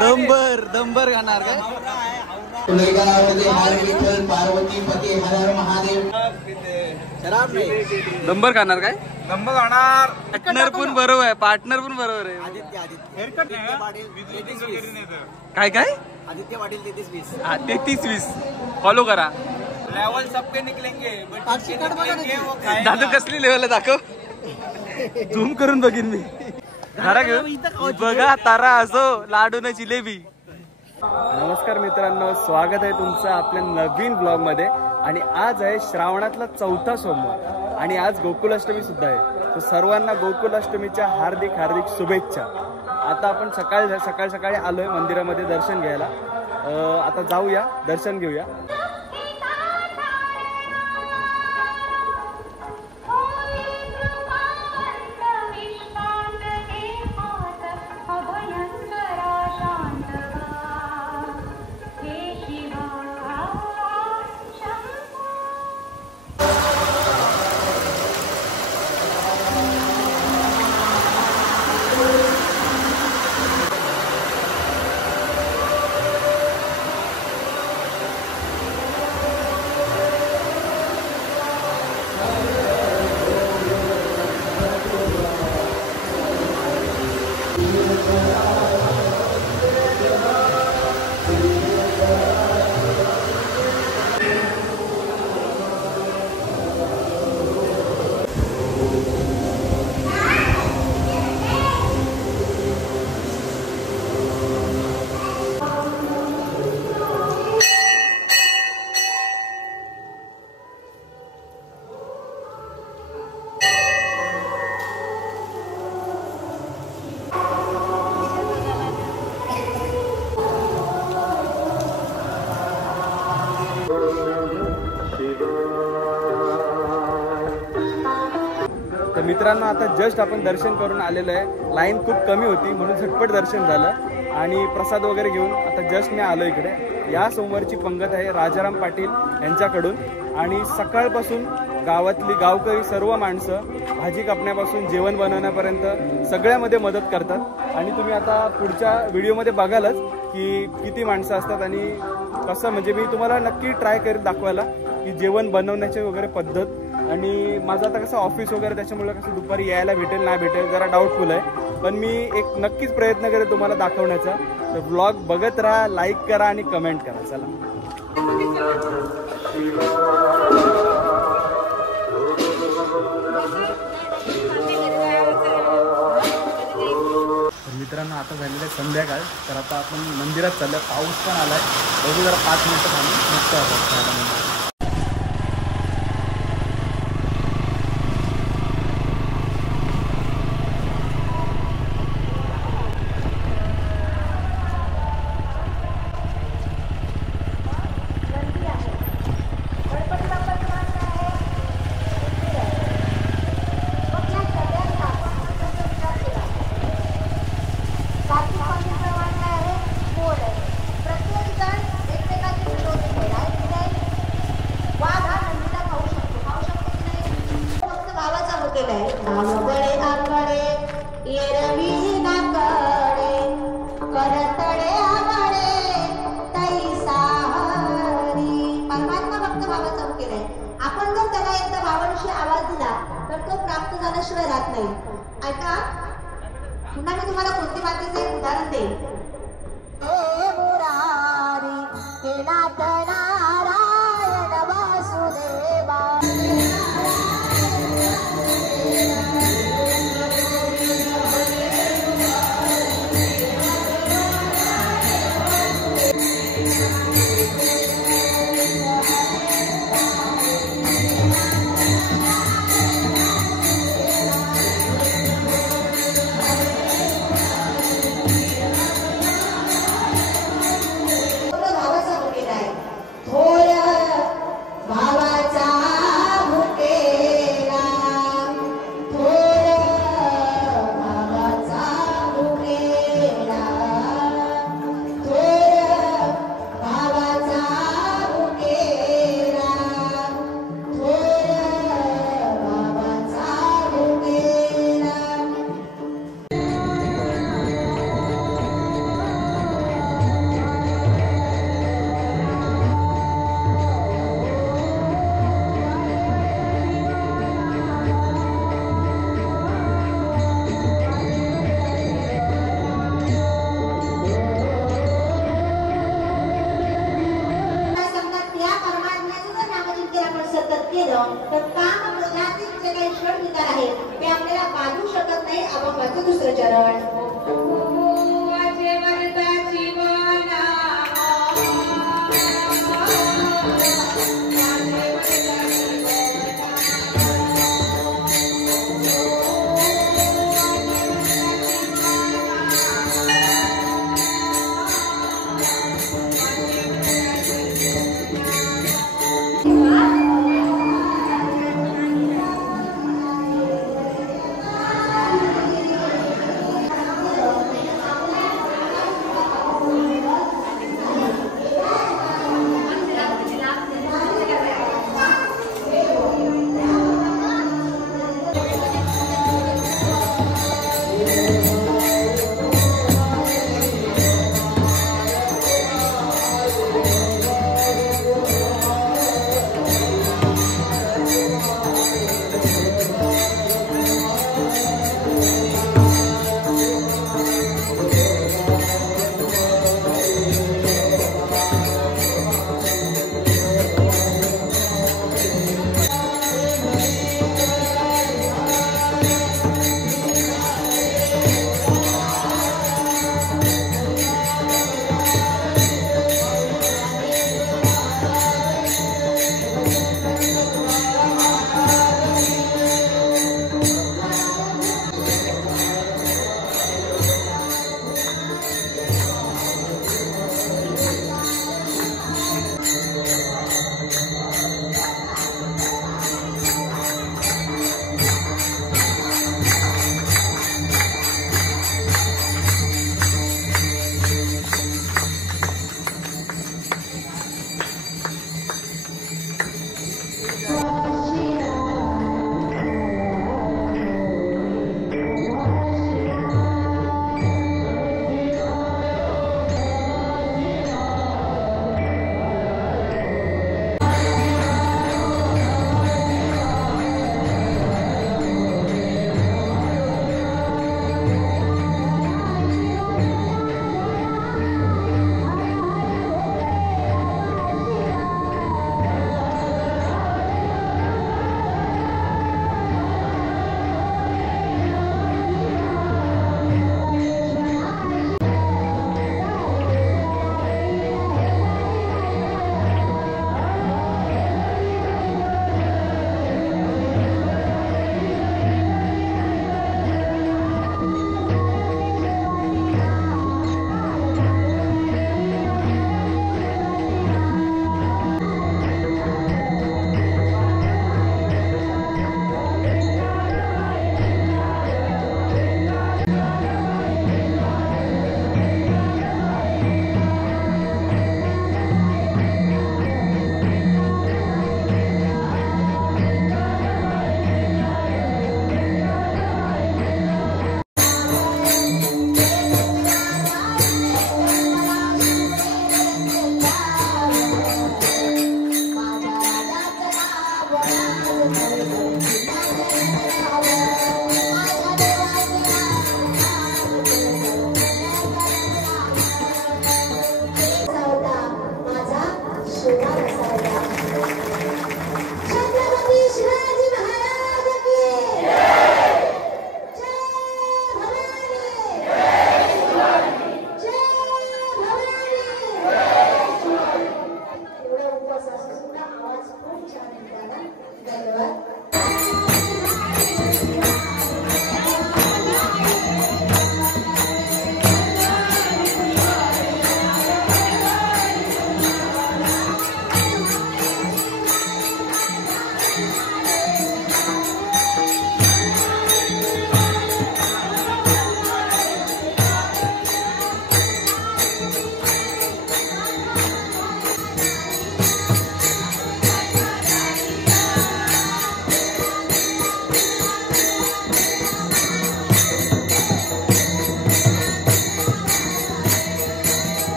दंबर खाणार काय? दंबर खाणार काय? नंबर खाणार. पार्टनर पण बरोबर आहे. आदित्य हेअरकट काय काय? आदित्य पाटील 3320. 3320 फॉलो करा. लेवल सबके निकलेंगे. दादू कसली लेवल दाखव. झूम करून बघीन मी. घरा घेऊन बघा तारा असो लाडू न जिलेबी. नमस्कार मित्रांनो, स्वागत आहे तुमचं आपल्या नवीन ब्लॉग मध्ये. आणि आज आहे श्रावणातला चौथा सोमवार आणि आज गोकुलाष्टमी सुद्धा आहे. तर सर्वांना गोकुलाष्टमीच्या हार्दिक शुभेच्छा. आता आपण सकाळी आलोय मंदिरामध्ये दर्शन घ्यायला. आता जाऊया, दर्शन घेऊया. तर मित्रांनो, आता जस्ट आपण दर्शन करून आलेलो आहे. लाईन खूप कमी होती म्हणून झटपट दर्शन झालं आणि प्रसाद वगैरे घेऊन आता जस्ट मी आलो इकडे. या सोमवारची पंगत आहे राजाराम पाटील यांच्याकडून आणि सकाळपासून गावातली गावकरी सर्व माणसं भाजी कापण्यापासून जेवण बनवण्यापर्यंत सगळ्यामध्ये मदत करतात. आणि तुम्ही आता पुढच्या व्हिडिओमध्ये बघालच की किती माणसं असतात आणि कसं, म्हणजे मी तुम्हाला नक्की ट्राय करीत दाखवायला की जेवण बनवण्याची वगैरे पद्धत. आणि माझं आता कसं ऑफिस वगैरे त्याच्यामुळे कसं दुपारी यायला भेटेल नाही भेटेल जरा डाऊटफुल आहे, पण मी एक नक्कीच प्रयत्न करेन तुम्हाला दाखवण्याचा. तर ब्लॉग बघत राहा, लाईक करा आणि कमेंट करा. चला मित्रांनो, आता झालेलं आहे संध्याकाळ. तर आता आपण मंदिरात चाललं. पाऊस पण आलाय. बघू जरा 5 मिनिटं थांबून मस्त होतं. आपण जर त्याला एकदा भावांशी आवाज दिला तर तो प्राप्त झाल्याशिवाय राहत नाही. ऐका, पुन्हा मी तुम्हाला कोणती मातेचे एक उदाहरण देईन. केलं तर काम करण्यातील जे काही षड विकार आहेत ते आपल्याला बांधू शकत नाही. अभंगाचं दुसरं चरण.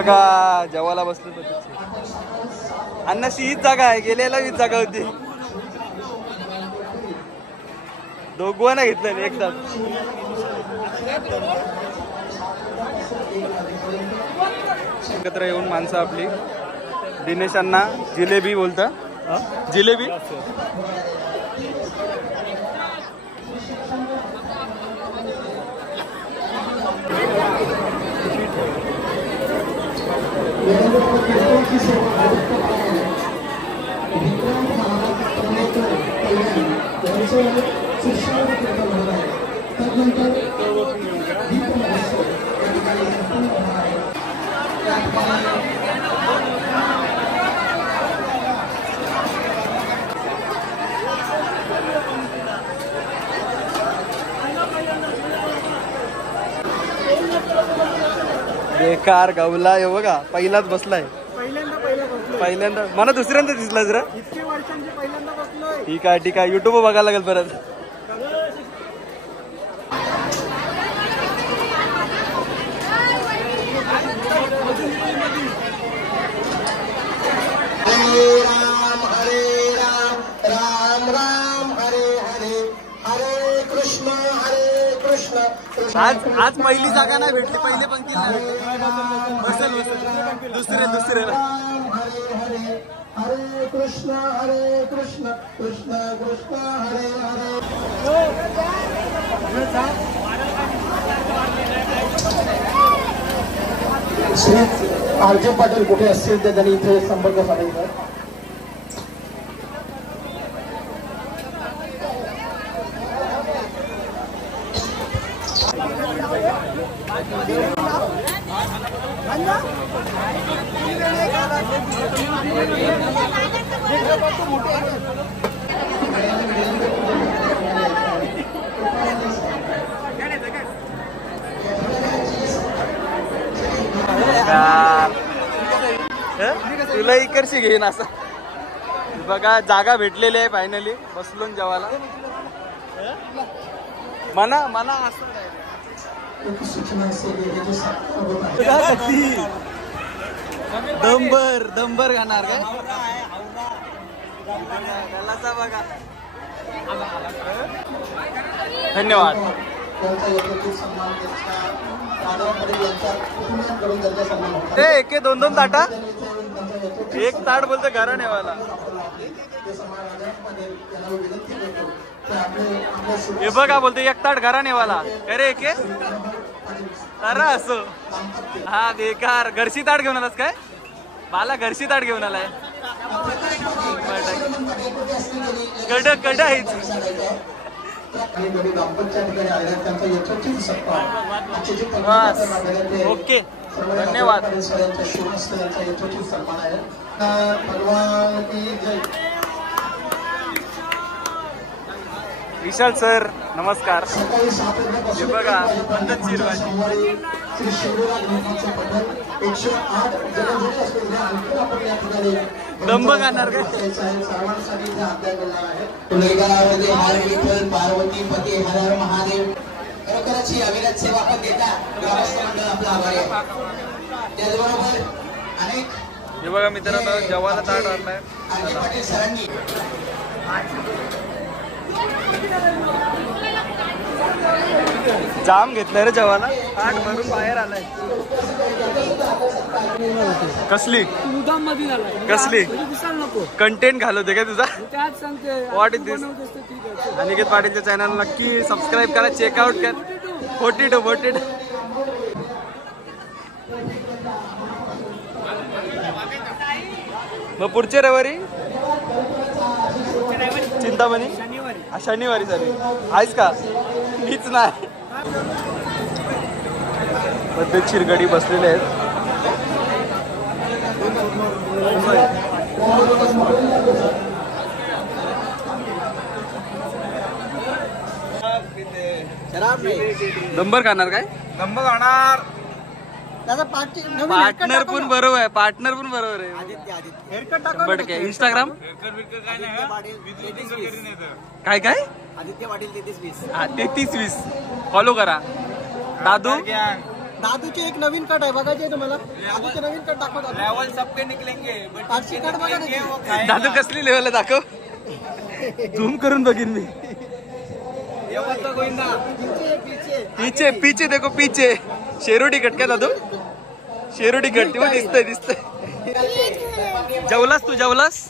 बघा जेवायला बसलो तर अन्नाशी हीच जागा आहे, गेलेला हीच जागा होती. दोघांना घेतलं एकदा. एकत्र येऊन माणसं आपली. दिनेशांना जिलेबी बोलता, जिलेबी. बेकार गावला हे बघा, पहिलाच बसलाय. पहिल्यांदा मला दुसऱ्यांदा दिसला जरा. ठीक आहे ठीक आहे, युट्यूब बघायला लागेल परत. आज पहिली जागा नाही भेटली, पहिले पंक्ती नाही भेटली. बसल बसल दुसरे हरे कृष्ण कृष्ण कृष्ण हरे हरे. श्री आरजे पाटील कुठे असतील ते त्यांनी इथे संपर्क साधायचा. तुला इकडची घेईन असं. बघा जागा भेटलेली आहे फायनली, बसलो जेवायला. मना मना असं दंबर खाणार काय बघा. धन्यवाद. एक दोन ताटा, एक ताट बोलतो घरा नेवायला. हे बघा बोलतो एक ताट घरा नेवाला. अरे एक अरे असो. हा बेकार घरची ताट घेऊन आलास काय? बाला घरची ताट घेऊन आलाय. कड आहेच. ओके धन्यवाद. विशाल सर नमस्कार. हे बघा पद्धतशीर भाजी. दंब खाणार काय? पार्वती पती हर हर महादेव. खरोखरच ही अविरत सेवा पण देता ग्रामस्थ मंडळ आपलं आभारी आहे. त्याचबरोबर अनेक हे बघा मित्रांनो जेवायला ताट आणलाय. पाटील सरांनी जाम घेतलंय रे जेवायला. ताट भरून बाहेर आलाय. कसली कसली कंटेंट घालवते काय तुझा? What is this? अनिकेत पाटीलच्या चॅनल नक्की सबस्क्राईब करा, चेकआउट करा. 42 मग पुढच्या रविवारी चिंतामणी शनिवारी सर आहेस का? मीच नाही. पद्धतशीर गडी बसलेले आहेत. नंबर खाणार काय? नंबर खाणार. पार्टनर पण बरोबर आहे. पार्टनर पण बरोबर आहे. 100% इंस्टाग्राम काय काय आदित्य पाटील 3320. हा 3320 फॉलो करा. दादू दादूची एक नवीन कट आहे बघायची तुम्हाला. दादूचे नवीन कट दाखव. लेवल सबके निकलेंगे पाचशे कट बघा त्याची. दादू कसली लेवल आहे दाखव. झूम करून बघीन मी. पीछे पीछे देखो पीछे. शेरोडी कट काय दादू? शेरोडी कट तेव्हा दिसतंय दिसतंय. जेवलास तू जेवलास?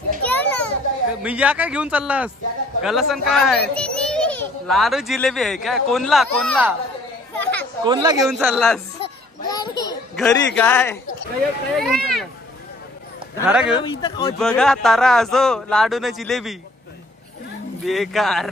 मी या काय घेऊन चाललास? गलासन काय? लाडू जिलेबी आहे काय? कोणला कोणला कोणला घेऊन चाललास? घरी काय घरा घेऊन? बघा तारा असो लाडू न जिलेबी बेकार.